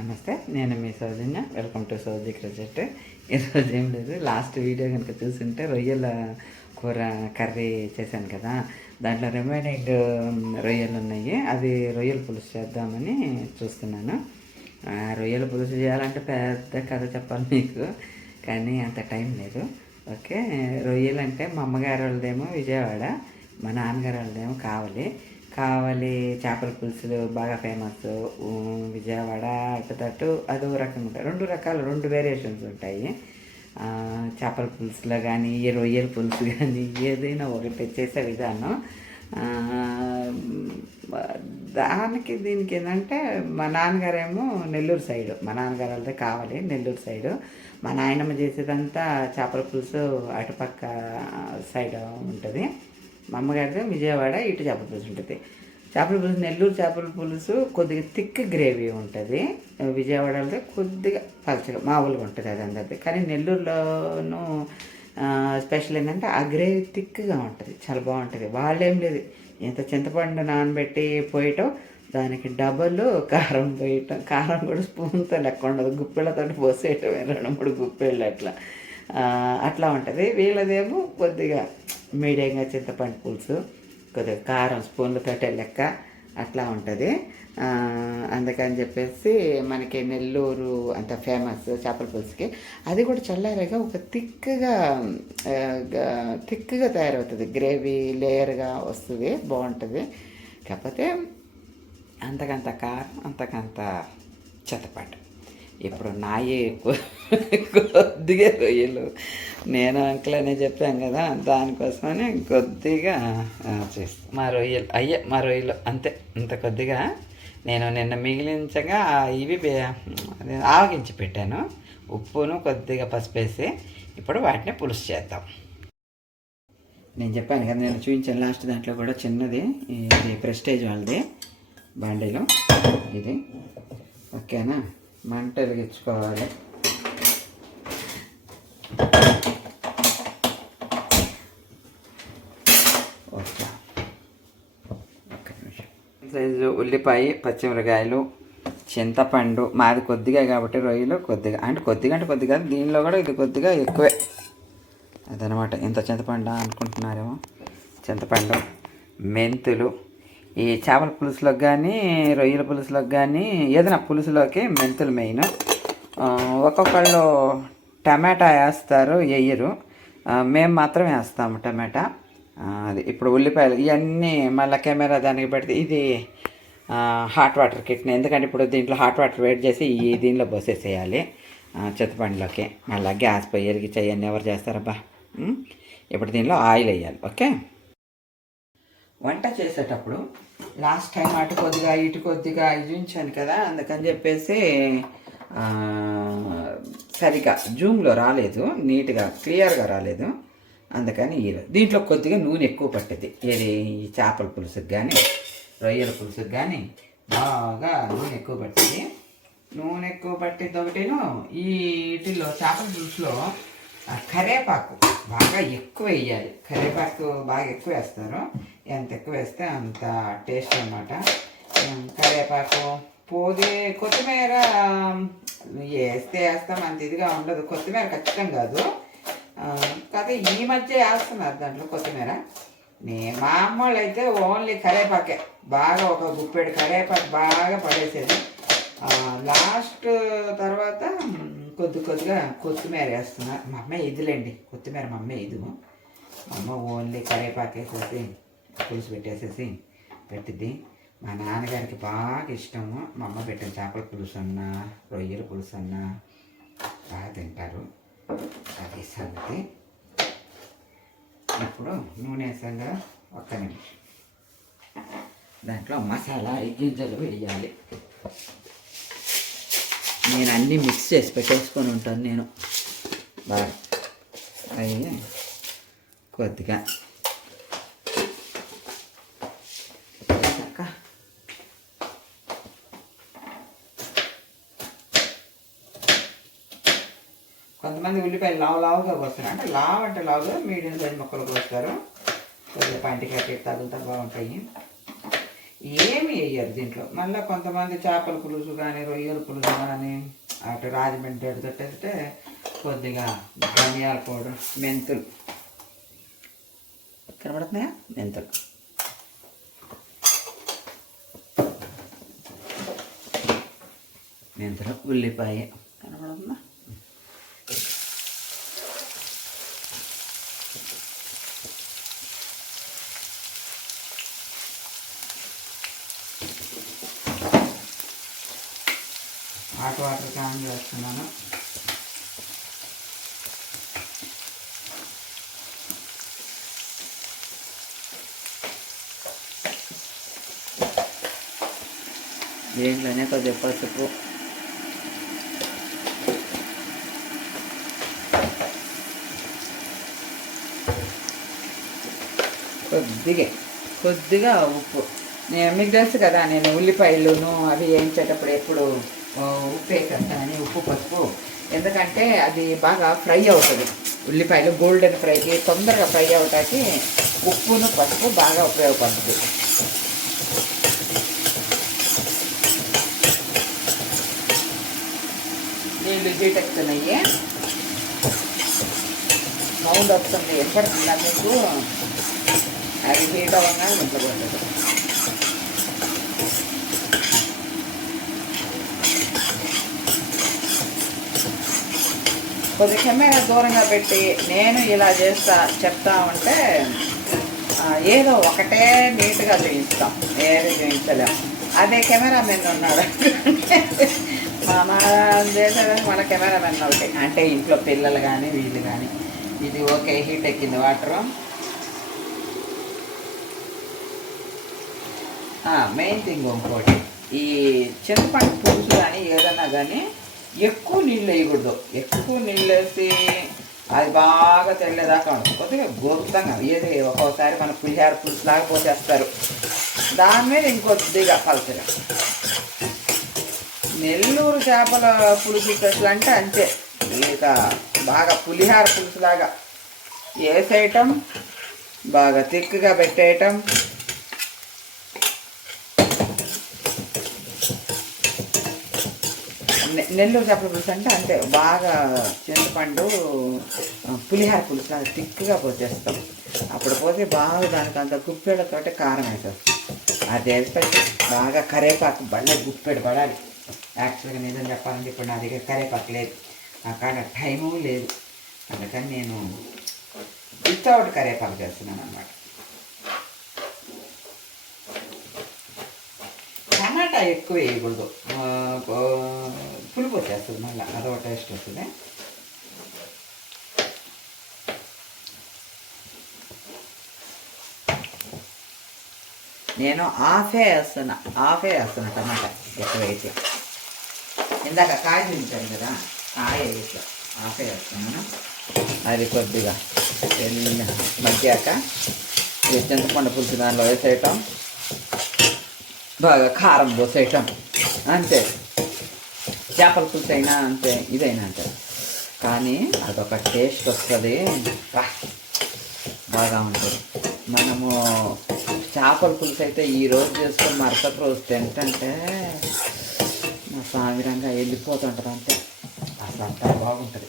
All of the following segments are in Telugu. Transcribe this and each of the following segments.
నమస్తే నేను మీ Soujanya. Welcome to Souji cricket ఈరోజు ఏం లేదు లాస్ట్ వీడియో కనుక చూస్తుంటే రొయ్యల కూర కర్రీ చేశాను కదా. దాంట్లో రిమైనింగ్ రొయ్యలు ఉన్నాయి. అది రొయ్యల పులుసు చేద్దామని చూస్తున్నాను. రొయ్యల పులుసు చేయాలంటే పెద్ద కథ చెప్పాలి మీకు కానీ అంత టైం లేదు. ఓకే రొయ్యలు అంటే మా అమ్మగారు వాళ్ళదేమో విజయవాడ మా నాన్నగారు వాళ్ళదేమో కావాలి. కావాలి చేపల పులుసులు బాగా ఫేమస్ విజయవాడ అటు అదో రకంగా ఉంటాయి. రెండు రకాలు రెండు వేరియేషన్స్ ఉంటాయి. చేపల పులుసులో కానీ ఏ రొయ్యల పులుసు కానీ ఏదైనా ఒకటి చేసే విధానం. దానికి దీనికి ఏంటంటే మా నాన్నగారేమో నెల్లూరు సైడు. మా నాన్నగారు వాళ్ళది కావాలి నెల్లూరు సైడు. మా నాయనమ్మ చేసేదంతా చేపల పులుసు అటుపక్క సైడ్ ఉంటుంది. మా విజయవాడ ఇటు చేపల పులుసు ఉంటుంది. చేపల పులుసు నెల్లూరు చేపల పులుసు కొద్దిగా థిక్ గ్రేవీ ఉంటుంది. విజయవాడలో కొద్దిగా పలచగా మామూలుగా ఉంటుంది అది అందరిది. కానీ నెల్లూరులోనూ స్పెషల్ ఏంటంటే ఆ గ్రేవీ థిక్గా ఉంటుంది. చాలా బాగుంటుంది. వాళ్ళేం లేదు. ఎంత చింతపండు నానబెట్టి పోయటం దానికి డబల్ కారం పోయటం కారం కూడా స్పూన్తో లెక్క ఉండదు. గుప్పెళ్ళతో పోసేయటం రెండు మూడు గుప్పెళ్ళు అట్లా. అట్లా ఉంటుంది. వీళ్ళదేమో కొద్దిగా మీడియంగా చింతపండు పులుసు కొద్దిగా కారం స్పూన్లతోటే లెక్క అట్లా ఉంటుంది. అందుకని చెప్పేసి మనకి నెల్లూరు అంత ఫేమస్ చేపల పులుసుకి అది కూడా చల్లారగా ఒక థిక్గా థిక్గా తయారవుతుంది. గ్రేవీ లేయర్గా వస్తుంది బాగుంటుంది. కాకపోతే అంతకంత కారం అంతకంత చెత్తపాటు ఇప్పుడు నాయి కొద్దిగా రొయ్యలు. నేను అంకుల్ అనే చెప్పాను కదా దానికోసమని కొద్దిగా చేస్తాను మా రొయ్యలు అయ్యే మా రొయ్యలు అంతే ఇంత కొద్దిగా. నేను నిన్న మిగిలించగా ఇవి బే- ఆవగించి పెట్టాను. ఉప్పును కొద్దిగా పసుపేసి ఇప్పుడు వాటిని పులుసు చేద్దాం. నేను చెప్పాను కదా నేను చూపించాను లాస్ట్ దాంట్లో కూడా చిన్నది. ఇది ప్రెస్టేజ్ వాళ్ళది బాండీలో. ఇది. ఓకేనా? మంట వెలిగించుకోవాలి. ఓకే. నిమిషం. సైజు ఉల్లిపాయ పచ్చిమిరకాయలు చింతపండు మాది కొద్దిగా కాబట్టి రొయ్యలు కొద్దిగా అంటే కొద్దిగా అంటే కొద్దిగా దీనిలో కూడా ఇది కొద్దిగా ఎక్కువే. అదనమాట. ఇంత చింతపండు అనుకుంటున్నారేమో? చింతపండు మెంతులు ఈ చేపల పులుసులోకి కానీ రొయ్యల పులుసులోకి కానీ ఏదైనా పులుసులోకి మెంతులు మెయిన్. ఒక్కొక్కళ్ళు టమాటా వేస్తారు వేయరు మేము మాత్రం వేస్తాము టమాటా. అది ఇప్పుడు ఉల్లిపాయలు ఇవన్నీ మళ్ళీ కెమెరా దానికి పెడితే ఇది హాట్ వాటర్ కిట్ని ఎందుకంటే ఇప్పుడు దీంట్లో హాట్ వాటర్ వేడి చేసి ఈ దీనిలో పోసేసేయాలి ఆ, మళ్ళీ గ్యాస్ పొయ్యి ఎరిగి అవన్నీ ఎవరు చేస్తారబ్బా? ఇప్పుడు దీనిలో ఆయిల్ వేయాలి ఓకే? వంట చేసేటప్పుడు లాస్ట్ టైం అటు కొద్దిగా ఇటు కొద్దిగా ఇది ఉంచాను కదా అందుకని చెప్పేసి సరిగా జూమ్లో రాలేదు నీట్గా క్లియర్గా రాలేదు. అందుకని ఈరోజు దీంట్లో కొద్దిగా నూనె ఎక్కువ పట్టింది. ఏది? ఈ చేపల పులుసుకి కానీ రొయ్యల పులుసుకి కానీ బాగా నూనె ఎక్కువ పట్టింది. నూనె ఎక్కువ పట్టింది ఒకటేను ఈ వీటిలో చేపల పులుసులో కరేపాకు బాగా ఎక్కువ వేయాలి. కరేపాకు బాగా ఎక్కువ వేస్తారు. ఎంత ఎక్కువ వేస్తే అంత టేస్ట్ అనమాట కరేపాకు పోదే కొత్తిమీర వేస్తే వేస్తాం అంత ఇదిగా ఉండదు. కొత్తిమీర ఖచ్చితం కాదు. కాదు కాకపోతే ఈ మధ్య వేస్తున్నారు దాంట్లో కొత్తిమీర. నే మా అమ్మోళ్ళు అయితే ఓన్లీ కరేపాకే బాగా ఒక గుప్పెడు కరేపాకు బాగా పడేసేది. లాస్ట్ తర్వాత కొద్ది కొద్దిగా కొత్తిమీర వేస్తున్నారు. మా అమ్మ ఇదిలేండి. కొత్తిమీర మా అమ్మ ఇది మా అమ్మ ఓన్లీ కరేపాకు పులుసు పెట్టేసేసి పెట్టిద్ది. మా నాన్నగారికి బాగా ఇష్టము. మా అమ్మ పెట్టిన చేపల పులుసు అన్నా రొయ్యల పులుసు అన్నా బాగా తింటారు. అది సంగతి. ఇప్పుడు నూనె వేసాం కదా ఒక్క నిమిషం. దాంట్లో మసాలా గింజలు వేయాలి. నేను అన్నీ మిక్స్ చేసి పెట్టేసుకొని ఉంటాను నేను. బాగా. అవి కొద్దిగా వేసాక కొంతమంది ఉల్లిపాయలు లావు లావుగా కోస్తారు అంటే లావు అంటే లావుగా మీడియం సైజ్ ముక్కలు కోస్తారు. కొద్దిగా పంటికి తగులుతా బాగుంటాయి. ఏమి వేయరు దీంట్లో. మళ్ళీ కొంతమంది చేపల పులుసు కానీ రొయ్యల పులుసు కానీ అటు రాజమండ్రి అటు కొద్దిగా ధనియాల పౌడర్ మెంతులు. కనబడుతున్నాయా? మెంతులు. మెంతులు ఉల్లిపాయ. కనబడుతుందా? హాట్ వాటర్ క్యాన్ చేస్తున్నాను. దీంట్లోనే కొద్దిగా పసుపు కొద్దిగా కొద్దిగా ఉప్పు. నేను మీకు తెలుసు కదా నేను ఉల్లిపాయలును అవి వేయించేటప్పుడు ఎప్పుడు ఉప్పు వేసేస్తానని ఉప్పు పసుపు ఎందుకంటే అది బాగా ఫ్రై అవుతుంది. ఉల్లిపాయలు గోల్డెన్ ఫ్రైకి తొందరగా ఫ్రై అవటానికి ఉప్పును పసుపు బాగా ఉపయోగపడుతుంది. నీళ్ళు జీటెక్కుతున్నాయి. సౌండ్ వస్తుంది ఎప్పటికన్నా మీకు అది హీట్ అవ్వగానే ఇంట్లో పడుతుంది కొద్ది దూరంగా పెట్టి నేను ఇలా చేస్తా చెప్తా ఉంటే ఏదో ఒకటే నీట్గా చూపిస్తాం ఏది చూపించలేం అదే కెమెరా మెన్ ఉన్నాడు మన చేసేదానికి మన కెమెరా మెన్ ఒకటి. అంటే ఇంట్లో పిల్లలు కానీ వీళ్ళు కానీ ఇది ఓకే హీట్ ఎక్కింది వాటరు. మెయిన్ థింగ్ ఇంకోటి. ఈ చింతపండు పులుసు కానీ ఏదన్నా కానీ ఎక్కువ నీళ్ళు వేయకూడదు. ఎక్కువ నీళ్ళు వేసి అది బాగా తెల్లేదాకా ఉంటుంది కొద్దిగా ఏది ఒక్కోసారి మన పులిహార పులుసు లాగా పోసేస్తారు. దాని మీద ఇంకొద్దిగా పలచగా. నెల్లూరు చేపల పులుసు స్పెషల్ అంటే అంతే. ఇక బాగా పులిహార పులుసు లాగా వేసేయటం బాగా తిక్కుగా పెట్టేయటం నెల్లూరు చేపల పులుసు అంటే అంతే. బాగా చింతపండు పులిహార పులుసు అది తిక్కుగా పోసేస్తాం. అప్పుడు పోతే బాగా దానికి అంత గుప్పెడతో కారం వేసేస్తాం. అది వేస్తే బాగా కరేపాకు భలే గుప్పెడు పడాలి. యాక్చువల్గా నిజం చెప్పాలంటే ఇప్పుడు నా దగ్గర కరేపాకు లేదు. అక్కడ కాడ టైము లేదు. అందుకని నేను వితౌట్ కరేపాకు చేస్తున్నాను అనమాట టమాటా ఎక్కువ వేయకూడదు. పులుపు వచ్చేస్తుంది మళ్ళీ. అదొక టేస్ట్ వస్తుంది. నేను ఆఫే వేస్తున్నా. ఆఫే వేస్తున్నా టమాటా ఎక్కువైతే. ఇందాక కాయ తింటాను కదా కాయ వేసి. ఆఫే వేస్తున్నాను. అది కొద్దిగా ఎన్ని మగ్గాక చింతపండు పులుసు దానిలో వేసేయటం. బాగా కారం పోసేయటం. అంతే. చేపల పులుసు అయినా అంతే ఇదైనా అంతే కానీ అదొక టేస్ట్ వస్తుంది. బాగా ఉంటుంది. మనము చేపల పులుసు అయితే ఈ రోజు చేసుకొని మరుసటి రోజు తింటుంటే మా సామిరంగా వెళ్ళిపోతుంటుంది అంతే. అసలు అంతా బాగుంటుంది.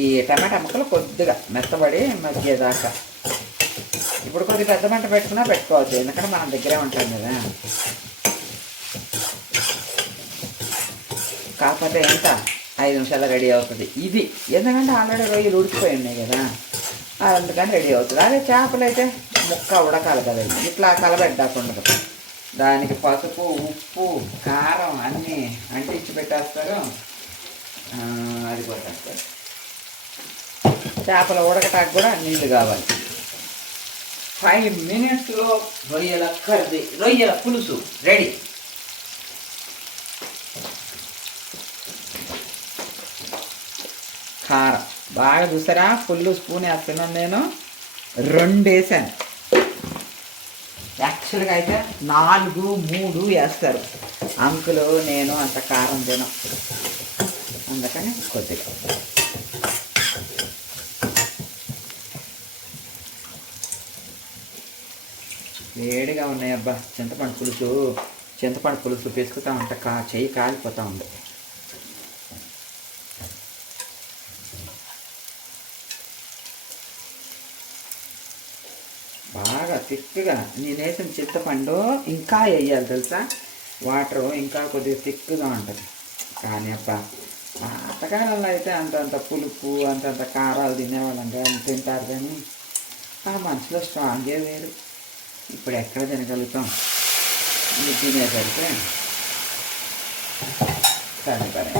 ఈ టమాటా ముక్కలు కొద్దిగా మెత్తబడి మగ్గేదాకా. ఇప్పుడు కొద్దిగా పెద్ద మంట పెట్టుకున్నా పెట్టుకోవచ్చు ఎందుకంటే మనం దగ్గరే ఉంటాం కదా. కాకపోతే ఎంత? ఐదు నిమిషాలు రెడీ అవుతుంది. ఇది ఎందుకంటే ఆల్రెడీ రొయ్యలు ఉడికిపోయి ఉన్నాయి కదా. అందుకని రెడీ అవుతుంది. అదే చేపలు అయితే ముక్క ఉడకాలి కదా. ఇట్లా కలబెట్టకుండా దానికి పసుపు ఉప్పు కారం అన్నీ అంటించి పెట్టేస్తారు. అది కొట్టేస్తారు. చేపలు ఉడకటానికి కూడా నీళ్ళు కావాలి. ఫైవ్ మినిట్స్లో రొయ్యల కర్రీ రొయ్యల పులుసు రెడీ కారం. బాగా చూసారా? ఫుల్ స్పూన్ వేస్తున్నాను నేను. రెండు వేసాను. యాక్చువల్గా అయితే నాలుగు మూడు వేస్తారు. అంకులు నేను అంత కారం తినం. అందుకని కొద్దిగా. వేడిగా ఉన్నాయి అబ్బా. చింతపండు పులుసు చింతపండు పులుసు పిసుకుతా ఉంటే కా చెయ్యి కాలిపోతూ ఉంది. బాగా తిక్కుగా నేను వేసిన చింతపండు ఇంకా వేయాలి తెలుసా? వాటర్ ఇంకా కొద్దిగా తిక్కుగా ఉంటుంది. కానీ అబ్బా పాతకాలంలో అయితే అంతంత పులుపు అంతంత కారాలు తినేవాళ్ళం కానీ తింటారు కానీ ఆ మనుషులు స్ట్రాంగే వేరు. ఇప్పుడు ఎక్కడ తినగలుగుతాం? ఇది తినేసరికి సరే సరే.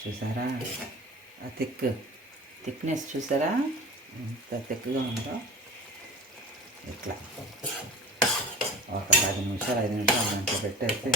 చూసారా? ఆ థిక్. థిక్నెస్ చూసారా? ఎంత థిక్గా ఉందో. ఇట్లా. ఒక పది నిమిషాలు ఐదు నిమిషాలు దాంట్లో పెట్టేస్తే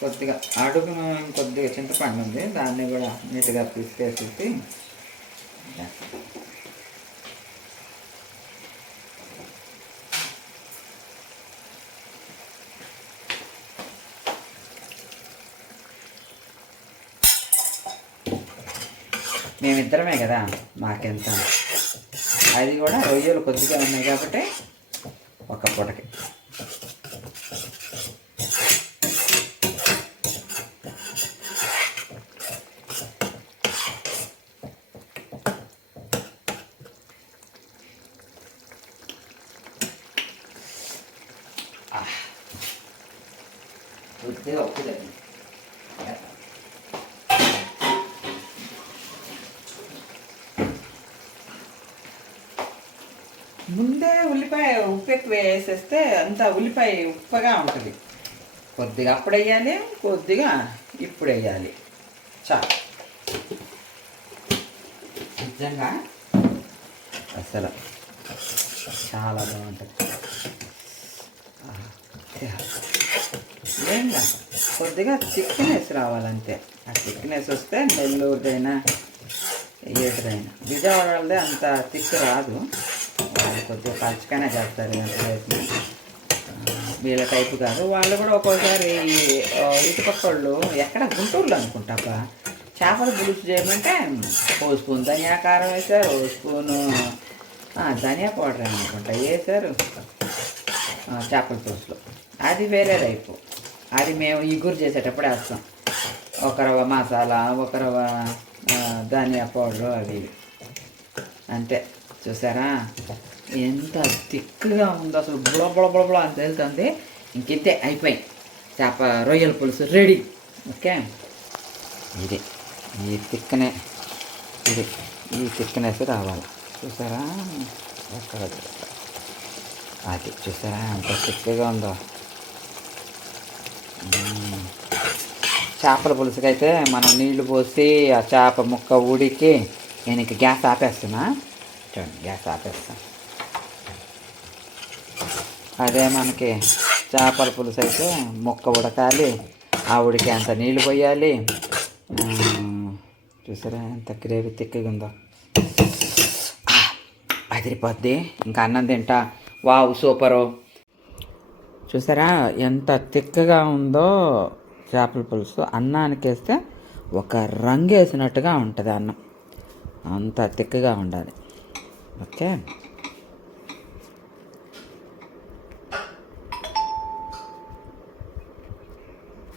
కొద్దిగా అడుగు కొద్దిగా చింతపండు ఉంది. దాన్ని కూడా నీట్గా తీసుకేసేసి మేమిద్దరమే కదా మాకెంత? అది కూడా రొయ్యలు కొద్దిగా ఉన్నాయి కాబట్టి ఒక పూటకి. కొద్దిగా ఉప్పు ముందే ఉల్లిపాయ ఉప్పు ఎక్కువ వేసేస్తే అంత ఉల్లిపాయ ఉప్పగా ఉంటుంది. కొద్దిగా అప్పుడు వేయాలి కొద్దిగా ఇప్పుడు వేయాలి చాలు నిజంగా అసలు చాలా బాగుంటుంది. ఏం కొద్దిగా థిక్నెస్ రావాలంతే. ఆ థిక్నెస్ వస్తే నెల్లూరుదైనా ఏదైనా విజయవాడదే అంత తిక్కు రాదు. కొద్దిగా పలుచగానే చేస్తారు ఎంత వీళ్ళ టైపు కాదు వాళ్ళు కూడా ఒక్కోసారి ఇటుపక్క వాళ్ళు ఎక్కడ గుంటూరులో అనుకుంటాపా చేపల పులుసు చేయమంటే ఓ స్పూన్ ధనియా కారం వేశారు ఓ స్పూను ధనియా పౌడర్ అనుకుంటా వేశారు చేపల పులుసులో అది వేరే రైపు అది మేము ఇగురు చేసేటప్పుడు వేస్తాం ఒకరవ మసాలా ఒకరవ ధనియా పౌడర్ అవి అంతే చూసారా ఎంత థిక్గా ఉందో అసలు బుళ బుళ బుళ బుళ అని తెలుస్తుంది. ఇంకైతే అయిపోయి. చేప రొయ్యల పులుసు రెడీ. ఓకే? ఇది ఈ తిక్కనే ఇది ఈ తిక్కనేసి రావాలి. చూసారా? ఎక్కడ? అది చూసారా? ఎంత తిక్కగా ఉందో. చేపల పులుసుకి అయితే మనం నీళ్ళు పోసి ఆ చేప ముక్క ఉడికి నేను ఇంక గ్యాస్ ఆపేస్తున్నా. చూడండి గ్యాస్ ఆపేస్తాను అదే మనకి చేపల పులుసు అయితే ముక్క ఉడకాలి ఆ ఉడికి అంత నీళ్ళు పోయాలి. చూసారా ఎంత గ్రేవీ తిక్కగా ఉందో. అదిరిపోద్ది. ఇంకా అన్నం తింటా. Wow super. చూసారా ఎంత తిక్కగా ఉందో చేపల పులుసు. అన్నానికి వేస్తే ఒక రంగు వేసినట్టుగా ఉంటుంది అన్నం. అంత తిక్కగా ఉండాలి. ఓకే.